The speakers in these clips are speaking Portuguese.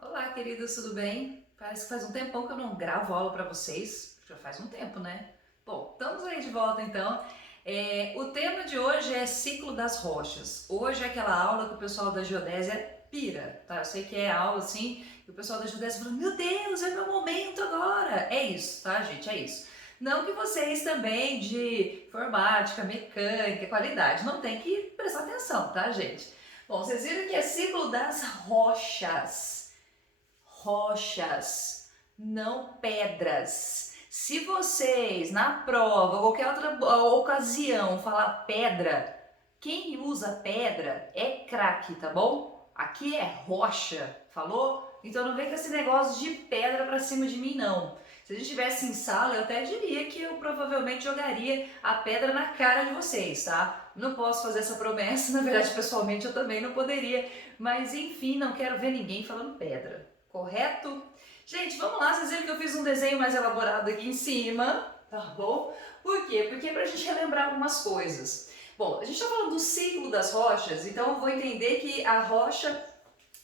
Olá, queridos, tudo bem? Parece que faz um tempão que eu não gravo aula para vocês. Já faz um tempo, né? Bom, estamos aí de volta então. O tema de hoje é ciclo das rochas. Hoje é aquela aula que o pessoal da geodésia pira, tá? Eu sei que é aula assim, e o pessoal da geodésia fala: Meu Deus, é meu momento agora! É isso, tá, gente? É isso. Não que vocês também de informática, mecânica, qualidade, não tem que prestar atenção, tá, gente? Bom, vocês viram que é ciclo das rochas. Rochas, não pedras. Se vocês na prova ou qualquer outra ocasião falar pedra, quem usa pedra é craque, tá bom? Aqui é rocha, falou? Então não vem com esse negócio de pedra pra cima de mim não. Se a gente estivesse em sala, eu até diria que eu provavelmente jogaria a pedra na cara de vocês, tá? Não posso fazer essa promessa, na verdade, pessoalmente eu também não poderia, mas enfim, não quero ver ninguém falando pedra. Correto? Gente, vamos lá, vocês viram que eu fiz um desenho mais elaborado aqui em cima, tá bom? Por quê? Porque é pra gente relembrar algumas coisas. Bom, a gente tá falando do ciclo das rochas, então eu vou entender que a rocha,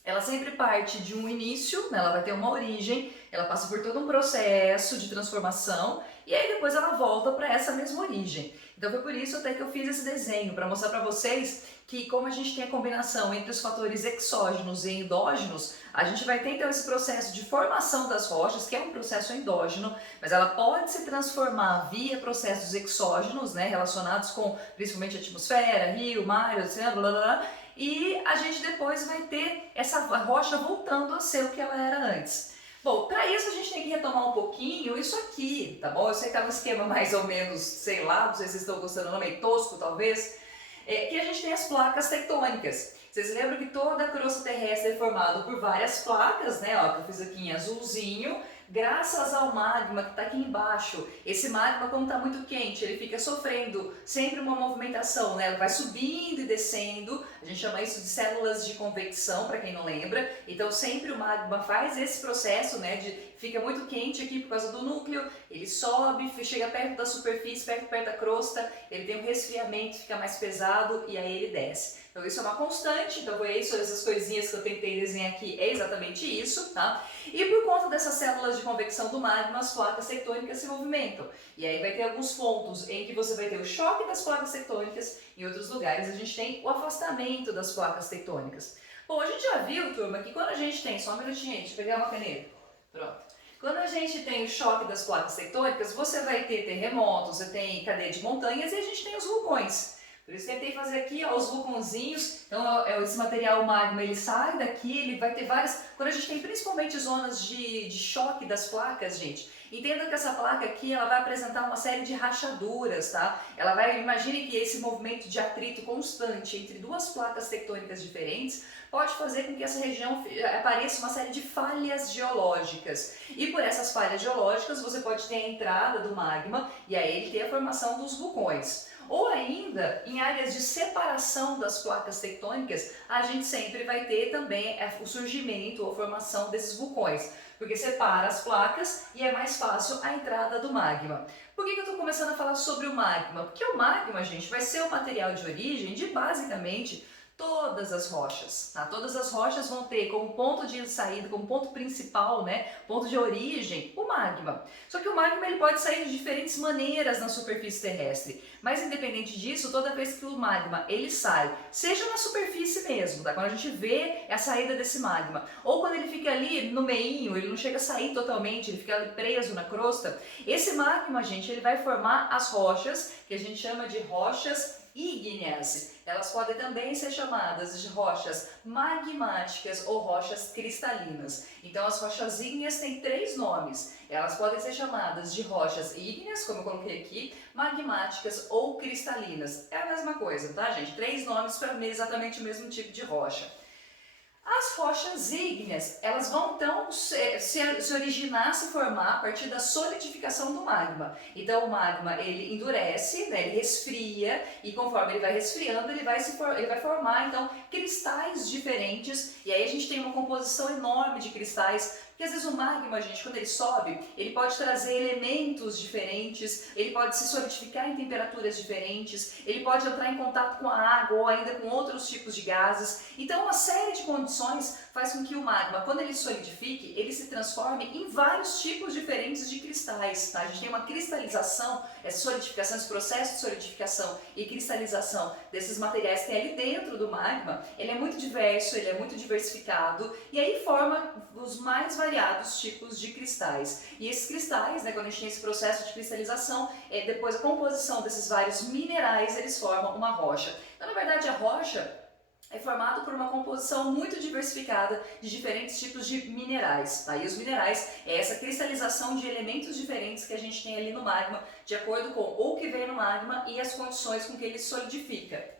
ela sempre parte de um início, né? Ela vai ter uma origem, ela passa por todo um processo de transformação e aí depois ela volta para essa mesma origem. Então foi por isso até que eu fiz esse desenho, para mostrar para vocês que como a gente tem a combinação entre os fatores exógenos e endógenos, a gente vai ter então esse processo de formação das rochas, que é um processo endógeno, mas ela pode se transformar via processos exógenos, né, relacionados com principalmente a atmosfera, rio, mar, oceano, blá blá blá, e a gente depois vai ter essa rocha voltando a ser o que ela era antes. Bom, para isso a gente tem que retomar um pouquinho isso aqui, tá bom? Eu sei que tá um esquema mais ou menos, sei lá, não sei se vocês estão gostando, meio tosco talvez, que a gente tem as placas tectônicas. Vocês lembram que toda a crosta terrestre é formada por várias placas, né? Ó, que eu fiz aqui em azulzinho, graças ao magma que está aqui embaixo. Esse magma, quando está muito quente, ele fica sofrendo sempre uma movimentação, né? Ele vai subindo e descendo. A gente chama isso de células de convecção, para quem não lembra. Então, sempre o magma faz esse processo, né? Fica muito quente aqui por causa do núcleo, ele sobe, chega perto da superfície, perto da crosta, ele tem um resfriamento, fica mais pesado e aí ele desce. Então isso é uma constante, então foi isso, essas coisinhas que eu tentei desenhar aqui é exatamente isso, tá? E por conta dessas células de convecção do magma, as placas tectônicas se movimentam. E aí vai ter alguns pontos em que você vai ter o choque das placas tectônicas, em outros lugares a gente tem o afastamento das placas tectônicas. Bom, a gente já viu, turma, que quando a gente tem, só um minutinho aí, deixa eu pegar uma caneta, pronto. Quando a gente tem o choque das placas tectônicas, você vai ter terremotos, você tem cadeia de montanhas e a gente tem os vulcões. Por isso tentei fazer aqui ó, os vulcãozinhos, então esse material magma ele sai daqui, ele vai ter várias... Quando a gente tem principalmente zonas de choque das placas, gente, entenda que essa placa aqui ela vai apresentar uma série de rachaduras, tá? Ela vai, imagine que esse movimento de atrito constante entre duas placas tectônicas diferentes pode fazer com que essa região apareça uma série de falhas geológicas. E por essas falhas geológicas você pode ter a entrada do magma e aí ele tem a formação dos vulcões. Ou ainda, em áreas de separação das placas tectônicas, a gente sempre vai ter também o surgimento ou formação desses vulcões, porque separa as placas e é mais fácil a entrada do magma. Por que eu estou começando a falar sobre o magma? Porque o magma, gente, vai ser o material de origem de basicamente todas as rochas, tá? Todas as rochas vão ter como ponto de saída, como ponto principal, né, ponto de origem, o magma. Só que o magma ele pode sair de diferentes maneiras na superfície terrestre, mas independente disso, toda vez que o magma ele sai, seja na superfície mesmo, tá? Quando a gente vê a saída desse magma, ou quando ele fica ali no meinho, ele não chega a sair totalmente, ele fica ali preso na crosta, esse magma, gente, ele vai formar as rochas, que a gente chama de rochas ígneas. Elas podem também ser chamadas de rochas magmáticas ou rochas cristalinas. Então as rochas ígneas têm três nomes. Elas podem ser chamadas de rochas ígneas, como eu coloquei aqui, magmáticas ou cristalinas. É a mesma coisa, tá, gente? Três nomes para exatamente o mesmo tipo de rocha. As rochas ígneas, elas vão então se originar, se formar a partir da solidificação do magma. Então o magma ele endurece, né, ele resfria e conforme ele vai resfriando ele vai formar então cristais diferentes e aí a gente tem uma composição enorme de cristais. Porque às vezes o magma, gente, quando ele sobe, ele pode trazer elementos diferentes, ele pode se solidificar em temperaturas diferentes, ele pode entrar em contato com a água ou ainda com outros tipos de gases. Então uma série de condições faz com que o magma, quando ele solidifique, ele se transforme em vários tipos diferentes de cristais. Tá? A gente tem uma cristalização, essa solidificação, esse processo de solidificação e cristalização desses materiais que tem ali dentro do magma, ele é muito diverso, ele é muito diversificado e aí forma os mais variados tipos de cristais. E esses cristais, né, quando a gente tem esse processo de cristalização, depois a composição desses vários minerais, eles formam uma rocha. Então, na verdade, a rocha é formada por uma composição muito diversificada de diferentes tipos de minerais. Tá? E os minerais é essa cristalização de elementos diferentes que a gente tem ali no magma, de acordo com o que vem no magma e as condições com que ele solidifica.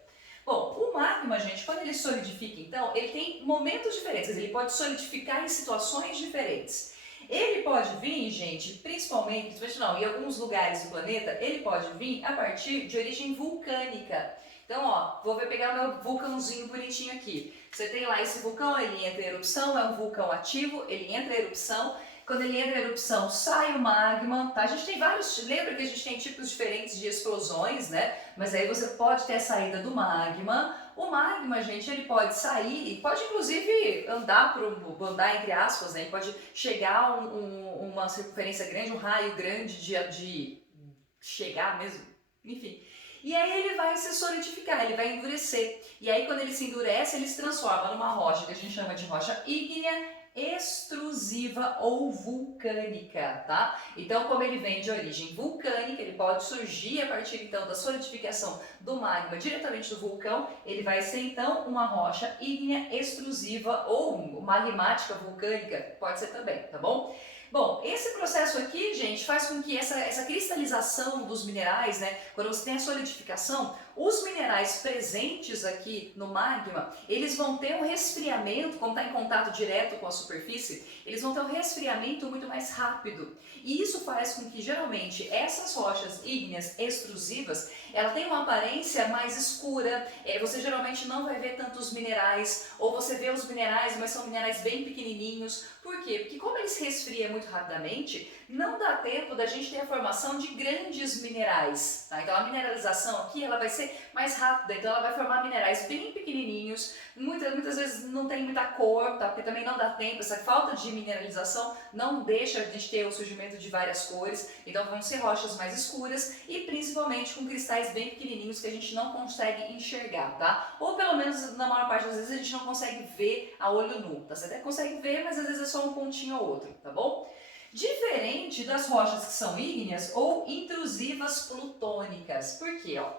Bom, o magma, gente, quando ele solidifica, então, ele tem momentos diferentes, ele pode solidificar em situações diferentes. Ele pode vir, gente, principalmente não, em alguns lugares do planeta, ele pode vir a partir de origem vulcânica. Então, ó, vou pegar o meu vulcãozinho bonitinho aqui. Você tem lá esse vulcão, ele entra em erupção, é um vulcão ativo, ele entra em erupção. Quando ele entra em erupção, sai o magma, tá? A gente tem vários, lembra que a gente tem tipos diferentes de explosões, né? Mas aí você pode ter a saída do magma. O magma, gente, ele pode sair e pode inclusive andar entre aspas, né? Ele pode chegar a uma circunferência grande, um raio grande de chegar mesmo, enfim. E aí ele vai se solidificar, ele vai endurecer. E aí quando ele se endurece, ele se transforma numa rocha que a gente chama de rocha ígnea, extrusiva ou vulcânica, tá? Então, como ele vem de origem vulcânica, ele pode surgir a partir então da solidificação do magma diretamente do vulcão, ele vai ser então uma rocha ígnea extrusiva ou magmática vulcânica, pode ser também, tá bom? Bom, esse processo aqui, gente, faz com que essa cristalização dos minerais, né, quando você tem a solidificação, os minerais presentes aqui no magma, eles vão ter um resfriamento, como está em contato direto com a superfície, eles vão ter um resfriamento muito mais rápido. E isso faz com que, geralmente, essas rochas ígneas extrusivas, ela tem uma aparência mais escura, você geralmente não vai ver tantos minerais, ou você vê os minerais, mas são minerais bem pequenininhos. Por quê? Porque como eles resfriam muito rapidamente, não dá tempo da gente ter a formação de grandes minerais. Tá? Então a mineralização aqui ela vai ser mais rápida, então ela vai formar minerais bem pequenininhos, muitas vezes não tem muita cor, tá? Porque também não dá tempo, essa falta de mineralização não deixa a gente ter o surgimento de várias cores, então vão ser rochas mais escuras e principalmente com cristais bem pequenininhos que a gente não consegue enxergar, tá? Ou pelo menos na maior parte das vezes a gente não consegue ver a olho nu, tá? Você até consegue ver, mas às vezes é só um pontinho ou outro, tá bom? Diferente das rochas que são ígneas ou intrusivas plutônicas. Por quê? Ó?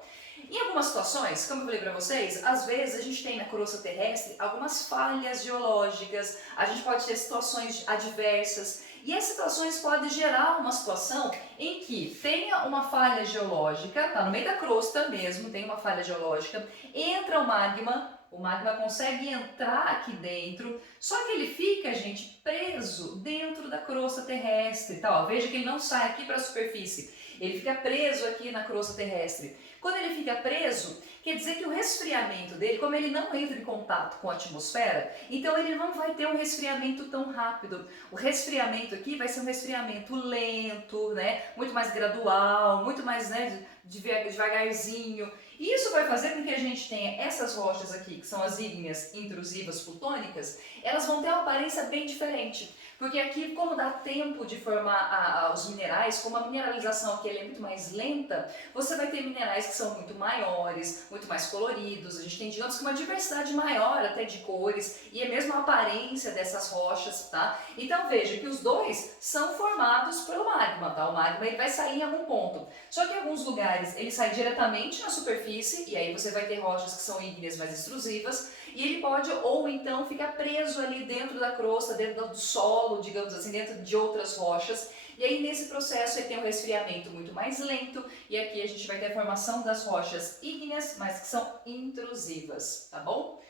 Em algumas situações, como eu falei para vocês, às vezes a gente tem na crosta terrestre algumas falhas geológicas, a gente pode ter situações adversas, e as situações podem gerar uma situação em que tenha uma falha geológica, tá no meio da crosta mesmo, tem uma falha geológica, entra o magma consegue entrar aqui dentro, só que ele fica, gente, preso dentro da crosta terrestre, tá? Ó, veja que ele não sai aqui para a superfície, ele fica preso aqui na crosta terrestre. Quando ele fica preso, quer dizer que o resfriamento dele, como ele não entra em contato com a atmosfera, então ele não vai ter um resfriamento tão rápido. O resfriamento aqui vai ser um resfriamento lento, né? Muito mais gradual, muito mais, né, devagarzinho. E isso vai fazer com que a gente tenha essas rochas aqui, que são as ígneas intrusivas plutônicas, elas vão ter uma aparência bem diferente. Porque aqui, como dá tempo de formar os minerais, como a mineralização aqui é muito mais lenta, você vai ter minerais que são muito maiores, muito mais coloridos, a gente tem, digamos que uma diversidade maior até de cores, e é mesmo a aparência dessas rochas, tá? Então veja que os dois são formados pelo magma, tá? O magma ele vai sair em algum ponto, só que em alguns lugares ele sai diretamente na superfície, e aí você vai ter rochas que são ígneas mais extrusivas, e ele pode ou então ficar preso ali dentro da crosta, dentro do solo, digamos assim, dentro de outras rochas, e aí nesse processo ele tem um resfriamento muito mais lento, e aqui a gente vai ter a formação das rochas ígneas, mas que são intrusivas, tá bom?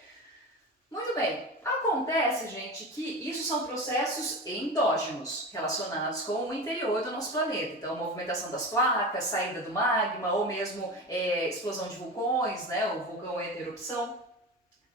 Muito bem. Acontece, gente, que isso são processos endógenos relacionados com o interior do nosso planeta. Então, movimentação das placas, saída do magma ou mesmo explosão de vulcões, né? O vulcão entra em erupção.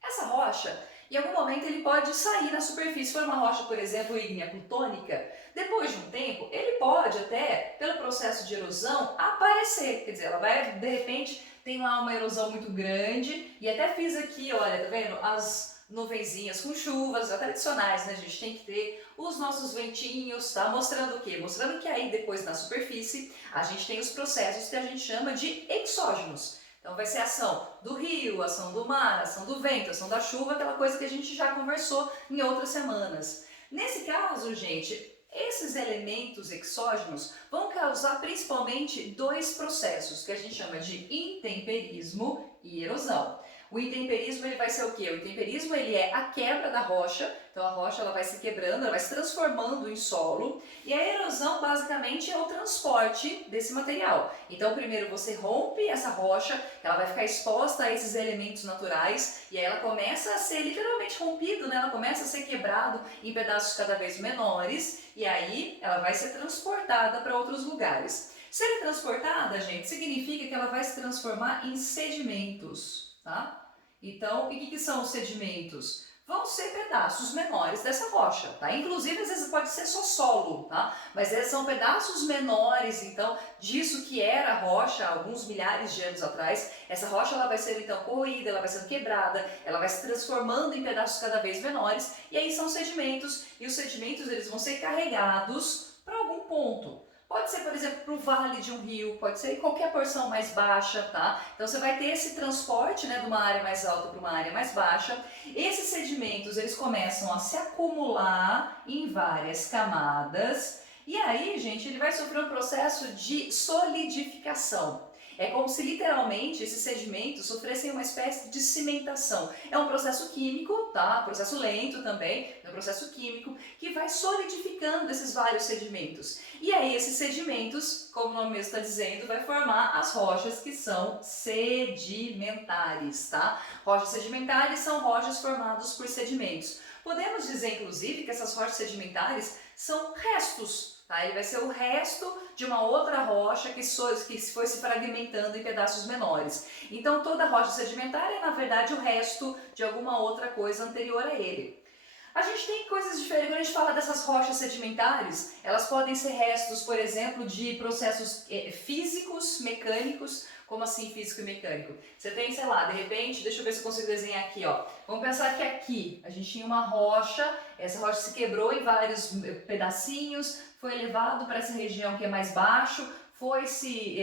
Essa rocha, em algum momento, ele pode sair na superfície. Se for uma rocha, por exemplo, ígnea plutônica, depois de um tempo, ele pode até, pelo processo de erosão, aparecer. Quer dizer, ela vai, de repente, tem lá uma erosão muito grande. E até fiz aqui, olha, tá vendo? As nuvenzinhas com chuvas, tradicionais, né? A gente tem que ter os nossos ventinhos, tá? Mostrando o quê? Mostrando que aí, depois na superfície, a gente tem os processos que a gente chama de exógenos. Então vai ser a ação do rio, ação do mar, ação do vento, ação da chuva, aquela coisa que a gente já conversou em outras semanas. Nesse caso, gente, esses elementos exógenos vão causar principalmente dois processos que a gente chama de intemperismo e erosão. O intemperismo ele vai ser o quê? O intemperismo ele é a quebra da rocha, então a rocha ela vai se quebrando, ela vai se transformando em solo, e a erosão basicamente é o transporte desse material. Então primeiro você rompe essa rocha, ela vai ficar exposta a esses elementos naturais, e aí ela começa a ser literalmente rompida, né? Ela começa a ser quebrado em pedaços cada vez menores, e aí ela vai ser transportada para outros lugares. Ser transportada, gente, significa que ela vai se transformar em sedimentos, tá? Então, e o que são os sedimentos? Vão ser pedaços menores dessa rocha, tá? Inclusive, às vezes pode ser só solo, tá? Mas são pedaços menores, então, disso que era a rocha há alguns milhares de anos atrás. Essa rocha ela vai sendo, então, corroída, ela vai sendo quebrada, ela vai se transformando em pedaços cada vez menores, e aí são sedimentos, e os sedimentos eles vão ser carregados para algum ponto. Pode ser, por exemplo, para o vale de um rio, pode ser em qualquer porção mais baixa, tá? Então você vai ter esse transporte, né, de uma área mais alta para uma área mais baixa. Esses sedimentos, eles começam a se acumular em várias camadas. E aí, gente, ele vai sofrer um processo de solidificação. É como se literalmente esses sedimentos sofressem uma espécie de cimentação. É um processo químico, tá? Processo lento também, é um processo químico que vai solidificando esses vários sedimentos. E aí esses sedimentos, como o nome mesmo está dizendo, vai formar as rochas que são sedimentares, tá? Rochas sedimentares são rochas formadas por sedimentos. Podemos dizer, inclusive, que essas rochas sedimentares são restos. Tá? Ele vai ser o resto de uma outra rocha que foi se fragmentando em pedaços menores. Então toda rocha sedimentar é na verdade o resto de alguma outra coisa anterior a ele. A gente tem coisas diferentes, quando a gente fala dessas rochas sedimentares, elas podem ser restos, por exemplo, de processos físicos, mecânicos. Como assim físico e mecânico? Você tem, sei lá, de repente, deixa eu ver se eu consigo desenhar aqui, ó. Vamos pensar que aqui a gente tinha uma rocha, essa rocha se quebrou em vários pedacinhos, foi levado para essa região que é mais baixo, foi se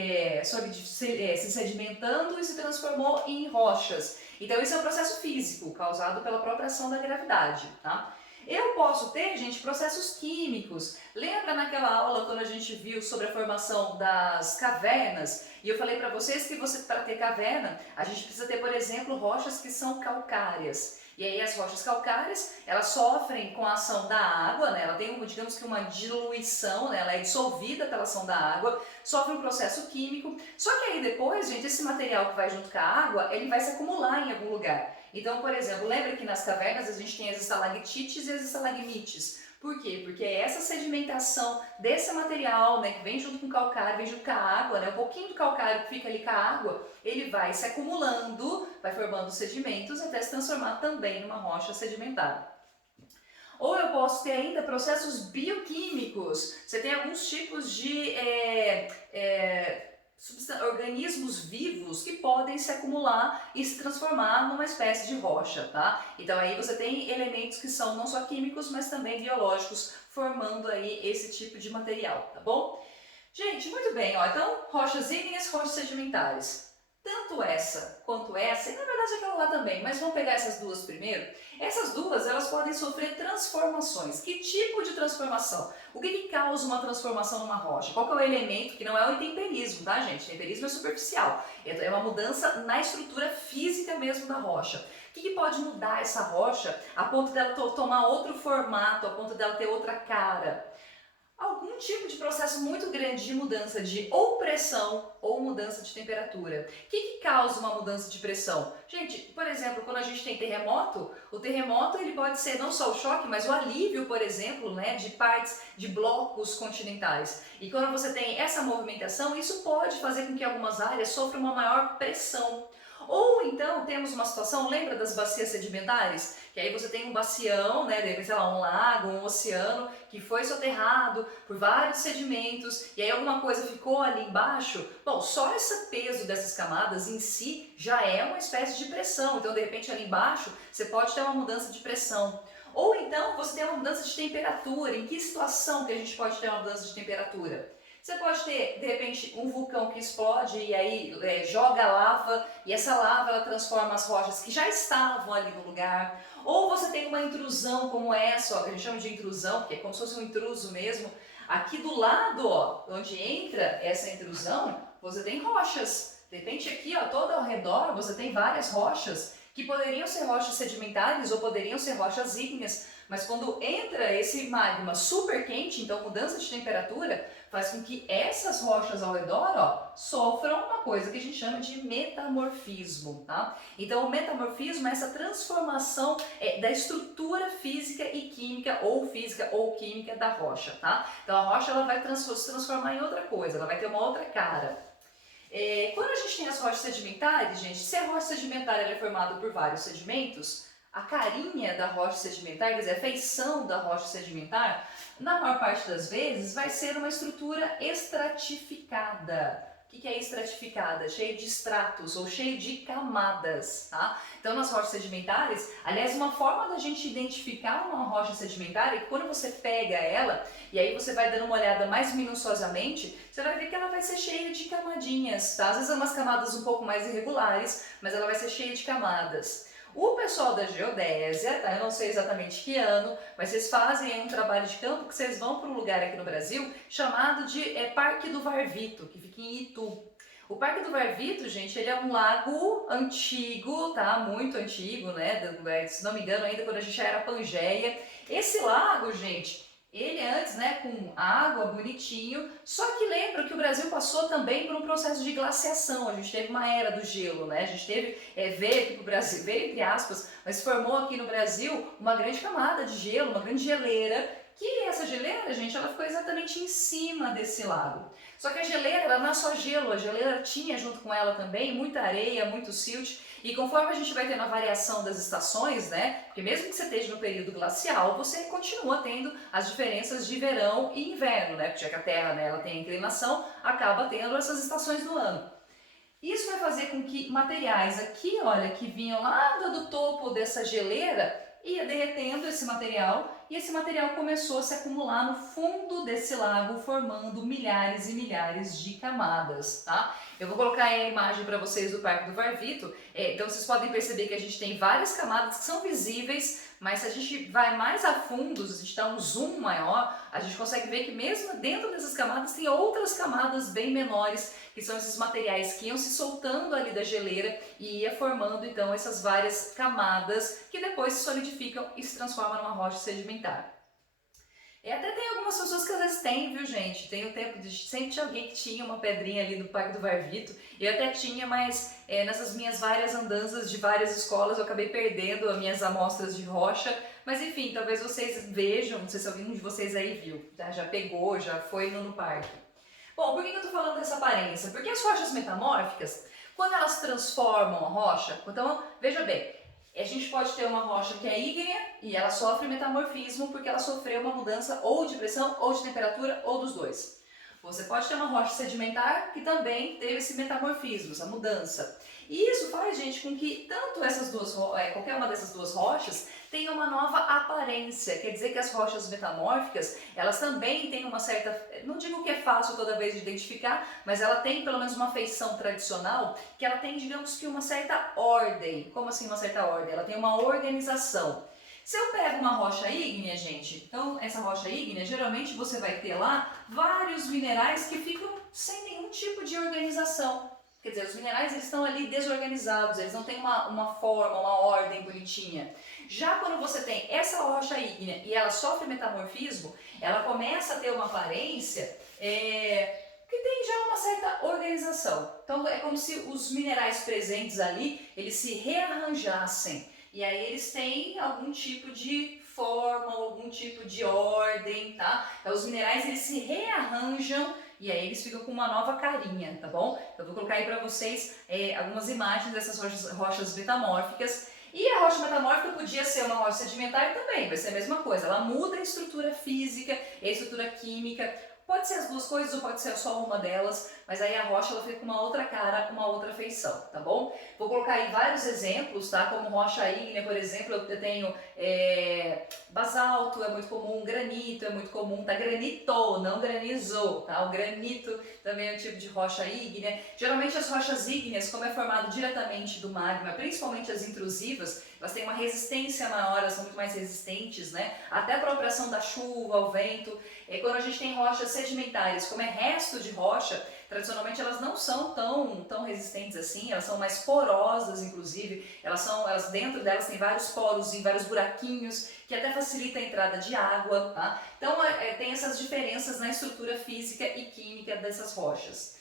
sedimentando e se transformou em rochas. Então esse é um processo físico, causado pela própria ação da gravidade, tá? Eu posso ter, gente, processos químicos. Lembra naquela aula quando a gente viu sobre a formação das cavernas? E eu falei para vocês que para ter caverna, a gente precisa ter, por exemplo, rochas que são calcárias. E aí as rochas calcárias, elas sofrem com a ação da água, né? Ela tem, digamos que uma diluição, né? Ela é dissolvida pela ação da água, sofre um processo químico. Só que aí depois, gente, esse material que vai junto com a água, ele vai se acumular em algum lugar. Então, por exemplo, lembra que nas cavernas a gente tem as estalactites e as estalagmites. Por quê? Porque é essa sedimentação desse material, né, que vem junto com o calcário, vem junto com a água, né, um pouquinho do calcário que fica ali com a água, ele vai se acumulando, vai formando sedimentos até se transformar também numa rocha sedimentar. Ou eu posso ter ainda processos bioquímicos. Você tem alguns tipos de organismos vivos que podem se acumular e se transformar numa espécie de rocha, tá? Então aí você tem elementos que são não só químicos, mas também biológicos, formando aí esse tipo de material, tá bom? Gente, muito bem, ó, então rochas ígneas, rochas sedimentares. Tanto essa quanto essa, e na verdade aquela lá também, mas vamos pegar essas duas primeiro. Essas duas, elas podem sofrer transformações. Que tipo de transformação? O que causa uma transformação numa rocha? Qual que é o elemento que não é o intemperismo, tá, gente? O intemperismo é superficial, é uma mudança na estrutura física mesmo da rocha. O que pode mudar essa rocha a ponto dela tomar outro formato, a ponto dela ter outra cara? Algum tipo de processo muito grande de mudança de ou pressão ou mudança de temperatura. O que causa uma mudança de pressão? Gente, por exemplo, quando a gente tem terremoto, o terremoto ele pode ser não só o choque, mas o alívio, por exemplo, né, de partes de blocos continentais. E quando você tem essa movimentação, isso pode fazer com que algumas áreas sofram uma maior pressão. Ou então temos uma situação, lembra das bacias sedimentares? Que aí você tem um bacião, né, de repente, sei lá, um lago, um oceano, que foi soterrado por vários sedimentos, e aí alguma coisa ficou ali embaixo. Bom, só esse peso dessas camadas em si já é uma espécie de pressão. Então, de repente, ali embaixo, você pode ter uma mudança de pressão. Ou então você tem uma mudança de temperatura. Em que situação que a gente pode ter uma mudança de temperatura? Você pode ter, de repente, um vulcão que explode e aí joga lava e essa lava ela transforma as rochas que já estavam ali no lugar. Ou você tem uma intrusão como essa, ó, que a gente chama de intrusão, que é como se fosse um intruso mesmo. Aqui do lado, ó, onde entra essa intrusão, você tem rochas. De repente aqui, ó, todo ao redor, você tem várias rochas que poderiam ser rochas sedimentares ou poderiam ser rochas ígneas, mas quando entra esse magma super quente, então mudança de temperatura, faz com que essas rochas ao redor, ó, sofram uma coisa que a gente chama de metamorfismo, tá? Então o metamorfismo é essa transformação da estrutura física e química, ou física ou química da rocha, tá? Então a rocha ela vai se transformar em outra coisa, ela vai ter uma outra cara. Quando a gente tem as rochas sedimentares, gente, se a rocha sedimentar ela é formada por vários sedimentos, a carinha da rocha sedimentar, quer dizer, a feição da rocha sedimentar, na maior parte das vezes vai ser uma estrutura estratificada. O que é estratificada? Cheio de estratos ou cheio de camadas, tá? Então nas rochas sedimentares, aliás, uma forma da gente identificar uma rocha sedimentar é que quando você pega ela e aí você vai dando uma olhada mais minuciosamente, você vai ver que ela vai ser cheia de camadinhas, tá? Às vezes umas camadas um pouco mais irregulares, mas ela vai ser cheia de camadas. O pessoal da geodésia, tá? Eu não sei exatamente que ano, mas vocês fazem um trabalho de campo que vocês vão para um lugar aqui no Brasil chamado de Parque do Varvito, que fica em Itu. O Parque do Varvito, gente, ele é um lago antigo, tá? Muito antigo, né? Se não me engano, ainda quando a gente era Pangeia. Esse lago, gente, ele antes, né, com água, bonitinho, só que lembra que o Brasil passou também por um processo de glaciação, a gente teve uma era do gelo, né, a gente teve, veio aqui pro Brasil, veio entre aspas, mas formou aqui no Brasil uma grande camada de gelo, uma grande geleira, que essa geleira, gente, ela ficou exatamente em cima desse lago. Só que a geleira, ela não é só gelo, a geleira tinha junto com ela também muita areia, muito silt, e conforme a gente vai tendo a variação das estações, né, porque mesmo que você esteja no período glacial, você continua tendo as diferenças de verão e inverno, né, porque já que a Terra, né, ela tem a inclinação, acaba tendo essas estações do ano. Isso vai fazer com que materiais aqui, olha, que vinham lá do topo dessa geleira, ia derretendo esse material e esse material começou a se acumular no fundo desse lago, formando milhares e milhares de camadas, tá? Eu vou colocar aí a imagem para vocês do Parque do Varvito, então vocês podem perceber que a gente tem várias camadas que são visíveis, mas se a gente vai mais a fundo, se a gente dá um zoom maior, a gente consegue ver que mesmo dentro dessas camadas tem outras camadas bem menores, que são esses materiais que iam se soltando ali da geleira e ia formando então essas várias camadas que depois se solidificam e se transformam numa rocha sedimentar. E até tem algumas pessoas que às vezes têm, viu, gente? Tem o tempo de sempre tinha alguém que tinha uma pedrinha ali no Parque do Varvito. Eu até tinha, mas nessas minhas várias andanças de várias escolas eu acabei perdendo as minhas amostras de rocha. Mas enfim, talvez vocês vejam, não sei se alguém de vocês aí viu, já pegou, já foi no parque. Bom, por que eu tô falando dessa aparência? Porque as rochas metamórficas, quando elas transformam a rocha, então veja bem, a gente pode ter uma rocha que é ígnea e ela sofre metamorfismo porque ela sofreu uma mudança ou de pressão ou de temperatura ou dos dois. Você pode ter uma rocha sedimentar que também teve esse metamorfismo, essa mudança. E isso faz, gente, com que tanto essas duas, qualquer uma dessas duas rochas tenha uma nova aparência. Quer dizer que as rochas metamórficas, elas também têm uma certa, não digo que é fácil toda vez de identificar, mas ela tem pelo menos uma feição tradicional que ela tem, digamos que uma certa ordem. Como assim uma certa ordem? Ela tem uma organização. Se eu pego uma rocha ígnea, gente, então essa rocha ígnea, geralmente você vai ter lá vários minerais que ficam sem nenhum tipo de organização. Quer dizer, os minerais eles estão ali desorganizados, eles não têm uma forma, uma ordem bonitinha. Já quando você tem essa rocha ígnea e ela sofre metamorfismo, ela começa a ter uma aparência que tem já uma certa organização. Então é como se os minerais presentes ali, eles se rearranjassem. E aí eles têm algum tipo de forma, algum tipo de ordem, tá? Então os minerais eles se rearranjam e aí eles ficam com uma nova carinha, tá bom? Eu vou colocar aí para vocês algumas imagens dessas rochas metamórficas. E a rocha metamórfica podia ser uma rocha sedimentar também, vai ser a mesma coisa. Ela muda a estrutura física, a estrutura química. Pode ser as duas coisas ou pode ser só uma delas, mas aí a rocha ela fica com uma outra cara, uma outra feição, tá bom? Vou colocar aí vários exemplos, tá? Como rocha ígnea, por exemplo, eu tenho basalto, é muito comum, granito é muito comum, tá? Granito, não granizou, tá? O granito também é um tipo de rocha ígnea. Geralmente as rochas ígneas, como é formado diretamente do magma, principalmente as intrusivas, elas têm uma resistência maior, elas são muito mais resistentes, né? Até para a pressão da chuva, ao vento. Quando a gente tem rochas sedimentares, como é resto de rocha, tradicionalmente elas não são tão resistentes assim, elas são mais porosas, inclusive, elas dentro delas tem vários poros e vários buraquinhos que até facilita a entrada de água, tá? Então tem essas diferenças na estrutura física e química dessas rochas.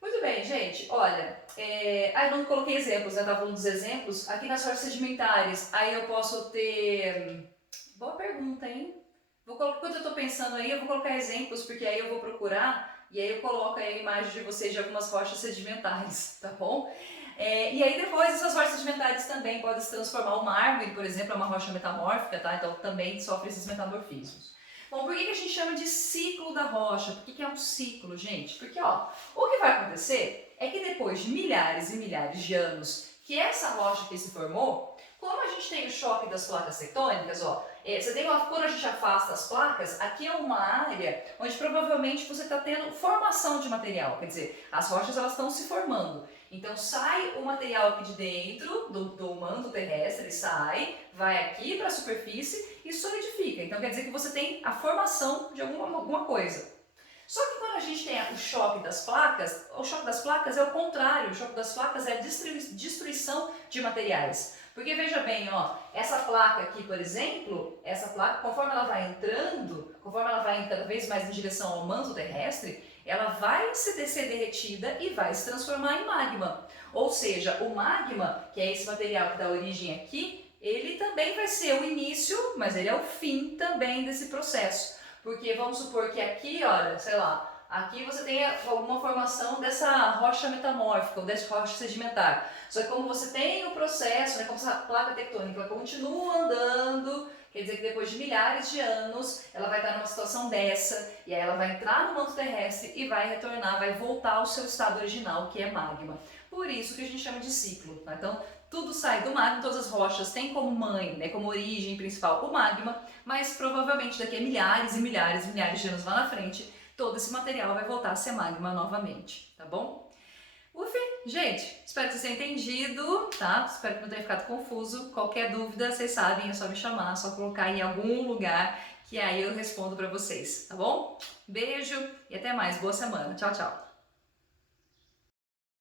Muito bem, gente, olha, eu não coloquei exemplos, né? Eu estava falando dos exemplos. Aqui nas rochas sedimentares, aí eu posso ter... Boa pergunta, hein? Enquanto eu estou pensando aí, eu vou colocar exemplos, porque aí eu vou procurar e aí eu coloco aí a imagem de vocês de algumas rochas sedimentares, tá bom? E aí depois essas rochas sedimentares também podem se transformar. O mármore, por exemplo, é uma rocha metamórfica, tá? Então também sofre esses metamorfismos. Bom, por que a gente chama de ciclo da rocha? Por que é um ciclo, gente? Porque, ó, o que vai acontecer é que depois de milhares e milhares de anos que essa rocha aqui se formou, como a gente tem o choque das placas tectônicas, ó, quando a gente afasta as placas, aqui é uma área onde provavelmente você está tendo formação de material, quer dizer, as rochas elas estão se formando. Então sai o material aqui de dentro do manto terrestre, ele sai, vai aqui para a superfície e solidifica. Então quer dizer que você tem a formação de alguma coisa. Só que quando a gente tem o choque das placas é o contrário, o choque das placas é a destruição de materiais. Porque veja bem, ó, essa placa aqui, por exemplo, essa placa, conforme ela vai entrando cada vez mais em direção ao manto terrestre, ela vai ser derretida e vai se transformar em magma. Ou seja, o magma, que é esse material que dá origem aqui, ele também vai ser o início, mas ele é o fim também desse processo. Porque vamos supor que aqui, olha, sei lá, aqui você tem alguma formação dessa rocha metamórfica, ou dessa rocha sedimentar. Só que como você tem o processo, né, como essa placa tectônica ela continua andando, quer dizer que depois de milhares de anos ela vai estar numa situação dessa, e aí ela vai entrar no manto terrestre e vai retornar, vai voltar ao seu estado original, que é magma. Por isso que a gente chama de ciclo, tá? Então, tudo sai do magma, todas as rochas têm como mãe, né, como origem principal o magma, mas provavelmente daqui a milhares e milhares e milhares de anos lá na frente, todo esse material vai voltar a ser magma novamente, tá bom? Gente, espero que vocês tenham entendido, tá? Espero que não tenha ficado confuso. Qualquer dúvida, vocês sabem, é só me chamar, é só colocar em algum lugar que aí eu respondo pra vocês, tá bom? Beijo e até mais, boa semana. Tchau, tchau!